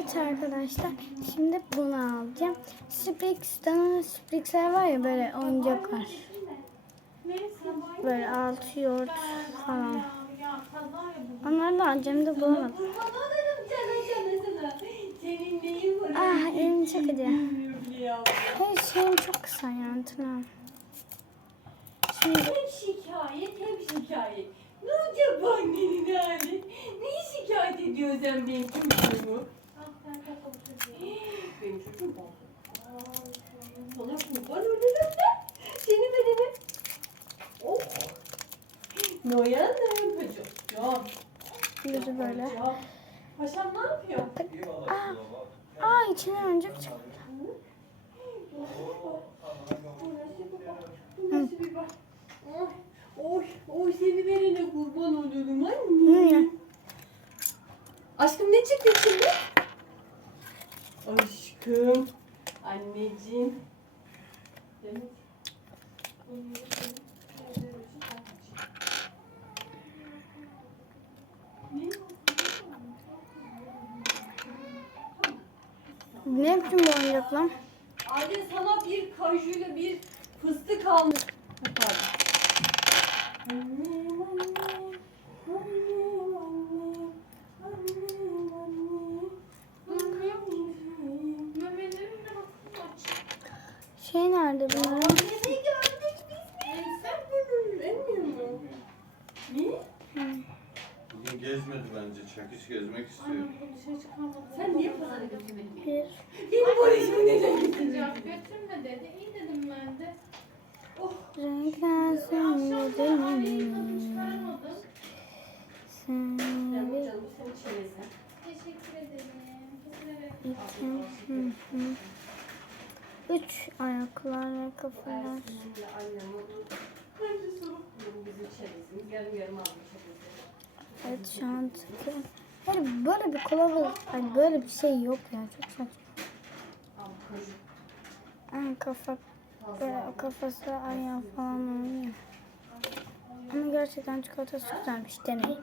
Evet arkadaşlar şimdi bunu alacağım. Sprix, Dana Sprix'ler var ya böyle oyuncaklar. Böyle altı yoğurt falan. Onları da alacağım da bulamadım. Ah elim çok ya. Her şeyim çok kısa yani tırnağım. Şimdi Hep şikayet, hep şikayet. Ne olacak bu annenin hali? Neyi şikayet ediyor sen benim çocuğumu? Benim çocuğum oldu. Sana kurban olurum ben. Seni benim. Oh. Noyan'ım paşam. yüzü böyle. Paşam ne yapıyor? Aa, aa içine oyuncak çıktı. Oy, oy, oy seni verene kurban olurum anne. ya. Aşkım ne çıktı şimdi? Aşkım. Anneciğim. Demek. Ne biçim bu oyuncak lan? Anne sana bir kajuyla bir fıstık almış. Pardon. Annem, annem, annem, annem, annem, annem, annem. Şey nerede bunların? Annemi gördük biz mi? Sen bunu bilmiyorum. Ne? Bugün gezmedi bence. Çakış gezmek istiyor. Sen niye pazara götürmedin? Bir. Benim barışımı neden Ya getirdin? götürme dedi. İyi dedim ben de. Renkler benim. tadını çıkarmadım. Sen seni çevirsen. Teşekkür ederim. Üç ayaklar kafalar. Evet şu an tıkıyorum. Hayır böyle bir kılavuz, hani böyle bir şey yok ya çok saçma. Aa, kafa, böyle kafası ayağı falan oynuyor. Ama gerçekten çikolatası güzelmiş deneyin.